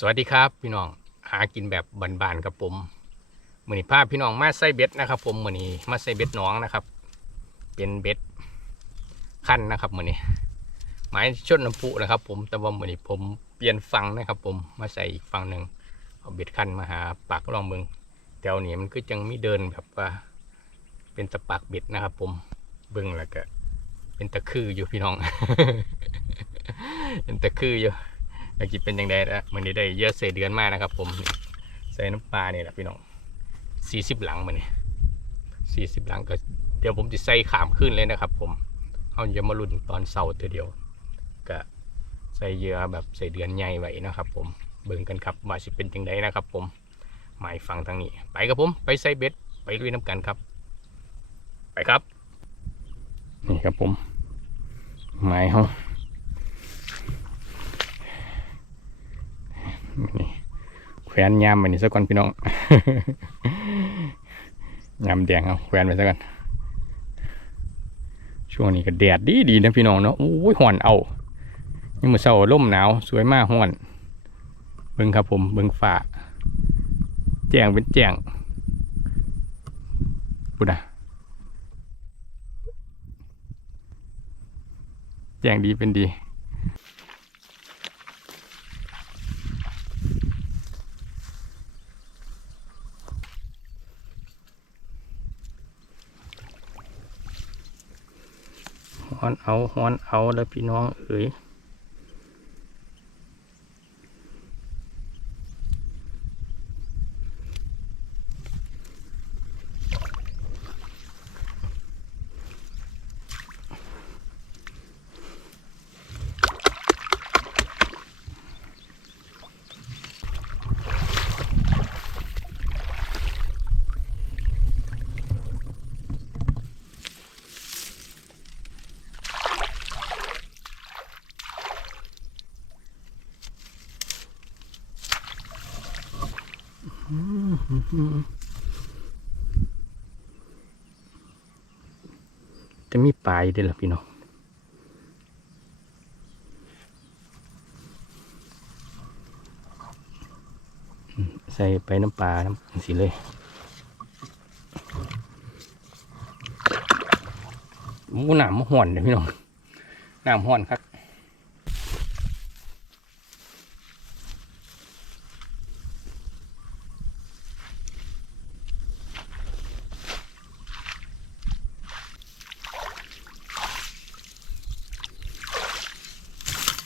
สวัสดีครับพี่น้องหากินแบบบานๆกับผมมือนี้พาพี่น้องมาใส่เบ็ดนะครับผมมือนี้มาใส่เบ็ดน้องนะครับ เป็นเบ็ดขั้นนะครับมือนี้หมายชนน้ำพุนะครับ ผมแต่ว่ามือนี้ผมเปลี่ยนฝั่งนะครับ ผมมาใส่อีกฝั่งหนึ่งเอาเบ็ดขั้นมาหาปากลองเมืองแถวนี้มันก็จังมีเดินแบบว่าเป็นตะปากเบ็ดนะครับ ผมเบิ้งแล้วก็ เป็นตะคืออยู่พี่น้อง เป็นตะคืออยู่ อยากกินเป็นยังไงนะมันนี้ได้เยอะเศษเดือนมากนะครับ ผมใส่น้ำปลาเนี่ยแหละพี่น้องสี่สิบหลังมันนี่สี่สิบหลังก็เดี๋ยวผมจะใส่ขามขึ้นเลยนะครับ ผมเอาจะมาลุ่นตอนเสาร์ตัวเดียวก็ใส่เยอะแบบใส่เดือนใหญ่ไว้นะครับ ผมเบิ่งกันครับว่าสิเป็นยังไงนะครับ ผมหมายฟังทางนี้ ไปครับผมไปใส่เบ็ดไปลุยน้ำกันครับ ไปครับ นี่ครับผมหมายเขา นี่แขวนยามไปนี่ซะก่อนพี่น้องยามแดงเอาแขวนไปซะก่อนช่วงนี้ก็แดดดีดีนะพี่น้องเนาะโอ้ยห่อนเอายังมือเช้าร่มหนาวสวยมากห่อนเบิ่งครับผมเบิ่งฝ่าแจ้งเป็นแจ้งปุดะแจ้งดีเป็นดี ฮ้อนเอาฮ้อนเอาแล้วพี่น้องเอ๋ย จะมีปลายด้วยล่ะพี่น้องใส่ไปน้ำปลาน้ำสีเลยมูหนามห่อนเลยพี่น้องหนามห่อนครั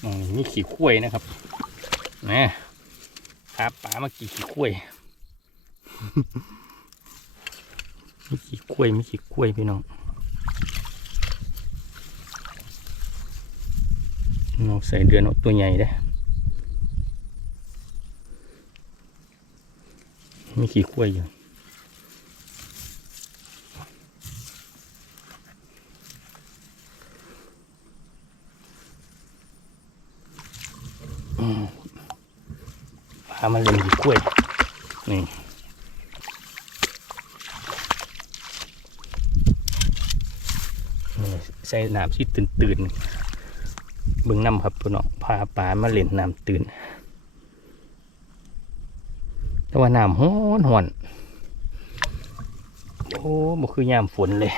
บอืมมีขี้ข้วยนะครับนะพาป๋ามากี่ขี้ข้วยมีขี้ข้วยมีขี้ข้วยพี่น้องน้องใส่เดือนเอาตัวใหญ่เด้มีขี้ข้วยอยู่ามาเล่นอยู่กล้วย นี่ใส่น้ำที่ตื่นตื่นๆเบิ่งน้ำครับพี่น้องพาปลามาเล่นน้ำตื่น แต่ว่าน้ำห้อนห้อนโอ้บ่คือยามฝนเลย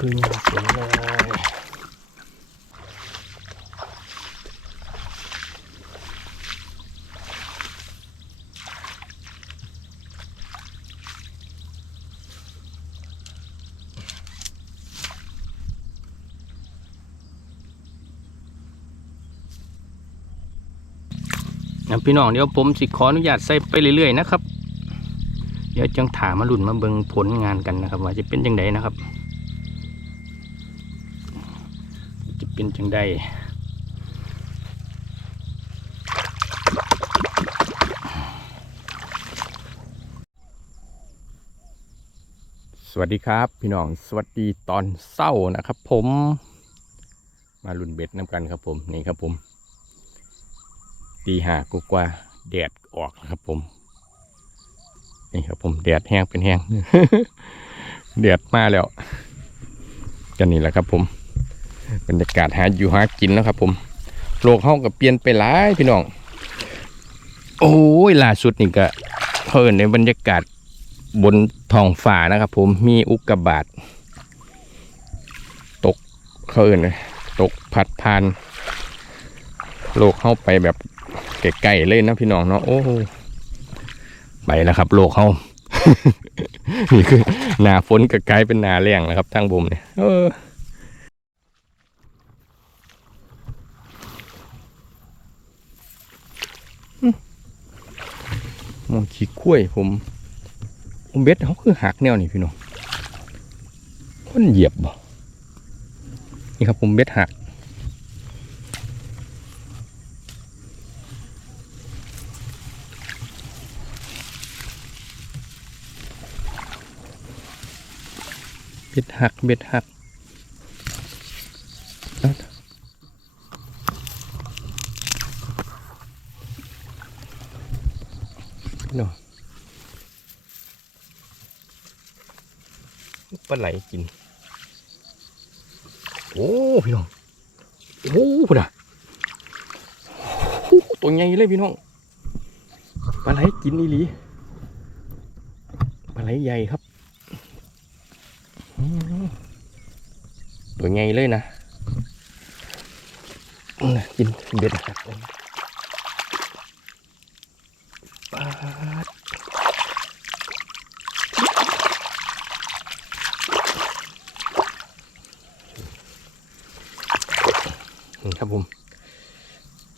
คือยามฝนเลยนะพี่น้องเดี๋ยวผมสิขออนุญาตใส่ไปเรื่อยๆนะครับ เดี๋ยวจังถามมาลุ่นมาเบิงผลงานกันนะครับ ว่าจะเป็นยังไงนะครับ เป็นจังไดสวัสดีครับ พี่น้องสวัสดีตอนเศร้านะครับ ผมมาลุ่นเบ็ดน้ำกันครับผมนี่ครับผมตีหากกว่าแดดออกครับผม นี่ครับผมแดดแห้งเป็นแห้งแดดมาแล้วกันนี่แหละครับผม บรรยากาศหาอยู่หากินแล้วครับ ผมโลกห้องก็เปลี่ยนไปหลายพี่น้อง โอ้ยล่าสุดนี่ก็เพิ่นในบรรยากาศบนท้องฟ้านะครับ ผมมีอุกกาบาตตกเขาเอินเลยตกพัดพาน โลกเข้าไปแบบไกล้ๆเลยนะพี่น้องเนาะโอ้ไปแล้วครับ โลกเข้านี่คือหนาฝนก็กลายเป็นหนาแรงแล้วครับทางผมเนี่ยเออ มองขี้ข้วยผมผมเบ็ดเขาคือหักแนวนี่พี่น้องคนเหยียบบ่นี่ครับผมเบ็ดหักเบ็ดหักเบ็ดหักเอาพี่น้องปลา ไหลกิน โอ้พี่น้อง โอ้พุ่นอะตัวใหญ่เลยพี่น้อง ปลาไหลกินอีหลี ปลาไหลใหญ่ครับ ตัวใหญ่เลยนะ กินเบ็ดครับปลาด นี่ครับผม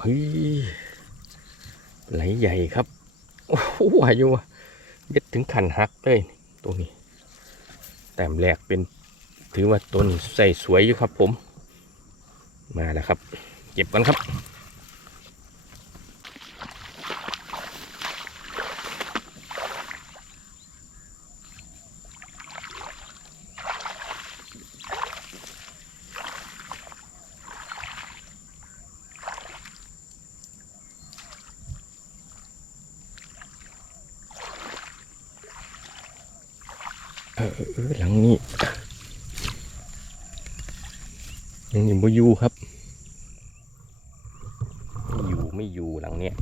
เฮ้ยไหลใหญ่ครับโอ้โหอายุอะเบ็ดถึงขันหักเลยตัวนี้ แต้มแรกเป็นถือว่าต้นใส่สวยอยู่ครับผม มาแล้วครับ เก็บกันครับ เออเออเออหลังนี้ยังอยู่ไม่อยู่ครับไม่อยู่ไม่อยู่หลังเนี้ย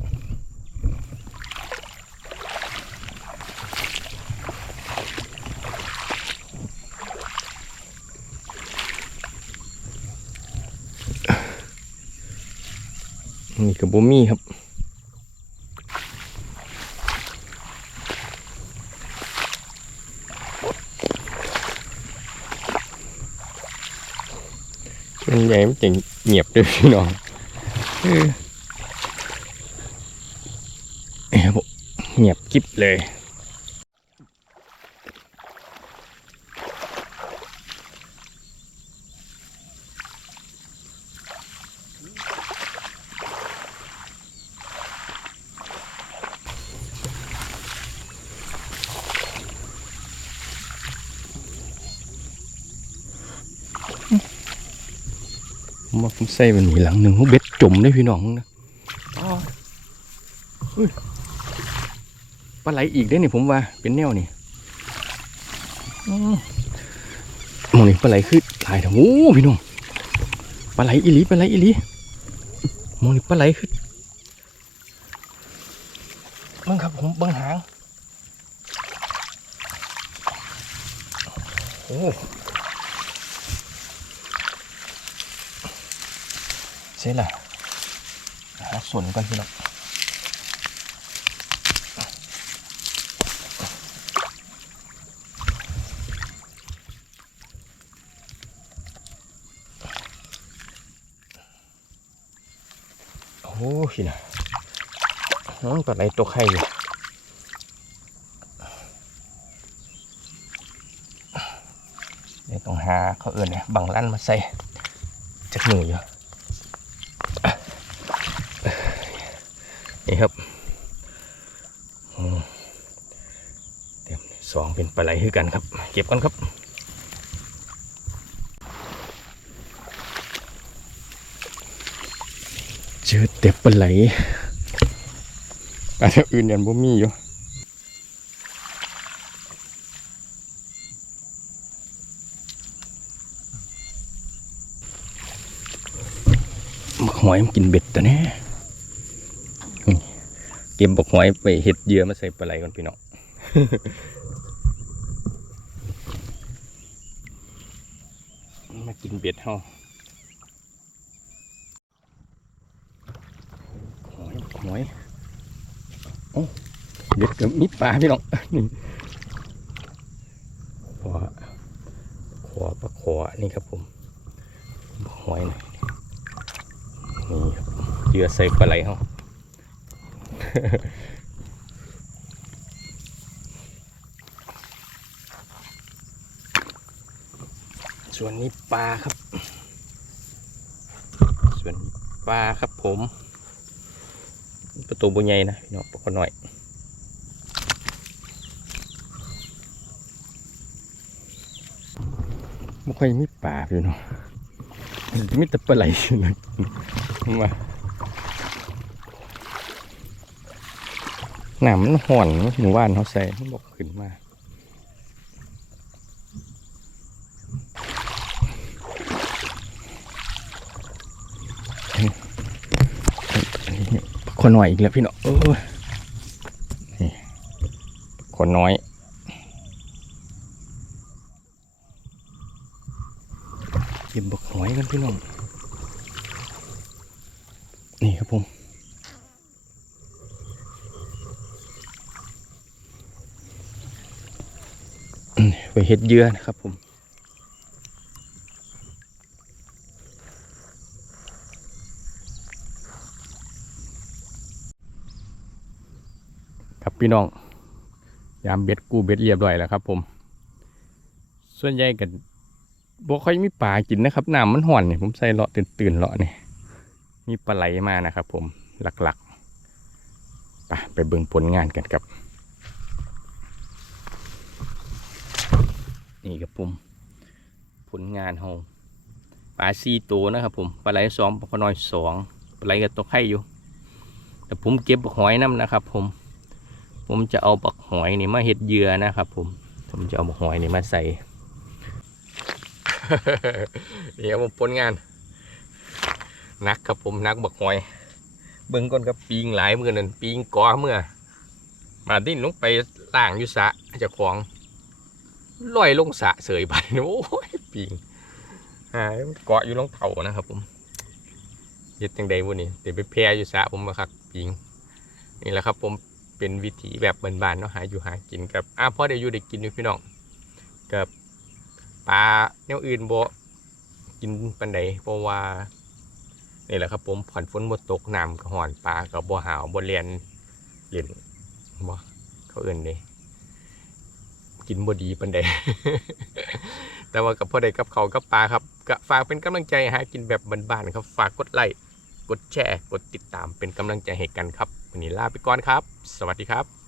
นี่กับโบมี่ครับ มันใหญ่มันจะเงียบด้วยพี่น้องเออเอ้ยครับผมเงียบกิ๊บเลย มว่าผมใส่มันมีหลังหนึ่งเขาเบ็ดจมได้พี่น้องนะอ้าวเฮ้ยปลาไหลอีกได้นี่ผมว่าเป็นแนวนี่อื้อมองนี่ปลาไหลคือหลายทั้งโอ้พี่น้องปลาไหลอีหลีปลาไหลอีหลีมองนี่ปลาไหลคือมึงครับผมเบังหางโอ้ ใช่ละส่วนก่อนพี่น้องโอ้พี่นะน้องตัวไหนตัวไข่อยู่เดี๋ยวต้องหาเขาเอื่นเนี่ยบังลั่นมาใส่จักหนูอยู่ นี่ครับเต็มสองเป็นปลาไหลคือกันครับ เก็บกันครับเจอเต็มปลาไหลปลาเท่าอื่นยันบ่มีอยู่หอยมันกินเบ็ดแต่เนี่ย ก็บบักหอยไปเห็ดเหยื่อมาใส่ปลาไหลก่อนพี่น้องมากินเบ็ดเฮาหอยหอยโอ้เบ็ดกับมีปลาพี่น้องนี่ขอขอปลาขอนี่ครับผมหอยหน่อยนี่ครับเหยื่อใส่ปลาไหลเฮา ส่วนนี้ปลาครับ ส่วนปลาครับผม ประตูบุญใหญ่นะพี่น้องปลาขอหน่อยไม่ค่อยมีปลาพี่น้องมีแต่ปลาไหลอยู่นะมา หนามมันห่อนหมู่บ้านเขาใส่มันบอกขึ้นมาอันนี้คนหน่อยอีกแล้วพี่น้องเออนี่คนน้อยเก็บบกหอยกันพี่น้อง นี่ครับผมอืม ไปเห็ดเยื่อนะครับผมครับพี่น้อง ยามเบ็ดกูเบ็ดเรียบร้อยแล้วครับ ผม ส่วนใหญ่กันบ่ค่อยมีปลากินนะครับน้ำมันห่อนเนี่ยผมใส่เลาะตื่นตื่นๆเลาะเนี่ยมีปลาไหลมานะครับ ผมหลักๆไปไปเบิ่งผลงานกันครับ นี่ครับผมผลงานเฮาปลาซีโตวนะครับผมปลาไหลสองปลาน้อยสองปลาไหลกับตัวไข่อยู่ แต่ผมเก็บหอยน้ำนะครับผมผมจะเอาบักหอยนี่มาเห็ดเหยื่อนะครับผมผมจะเอาบักหอยนี่มาใส่นี่ครับผมผลงานนักครับผมนักบักหอย เบิ่งก่อนครับปีงหลายเมื่อนั่นปีงกอเมื่อ มาดิ้นลงไปล่างยู่สะเจะของ ลอยลงสะเสยไปโอ้ยปีงหายเกาะอยู่ลงเถานะครับ ผมเฮ็ดจังใดวันนี้เดี๋ยวไปแพร่อยู่สะผมมาครับปีงนี่แหละครับ ผมเป็นวิถีแบบบ้านๆเนาะหาอยู่หากินกับอ้าพ่อได้อยู่ได้กินอยู่พี่น้องกับปลาแนวอื่นบ่กินปันใดเพราะว่านี่แหละครับผมผ่อนฝนบ่ตกน้ำก็ห่อนปลาก็บ่หาวบ่เรียนเล่นบ่เขาเอื่นเด้ กินบดีปันใดแต่ว่ากับพ่อใดกับเขากับปลาครับก็ฝากเป็นกำลังใจหากินแบบบ้านๆครับ ฝากกดไลค์กดแชร์ กดติดตามเป็นกำลังใจให้กันครับวันนี้ลาไปก่อนครับ สวัสดีครับ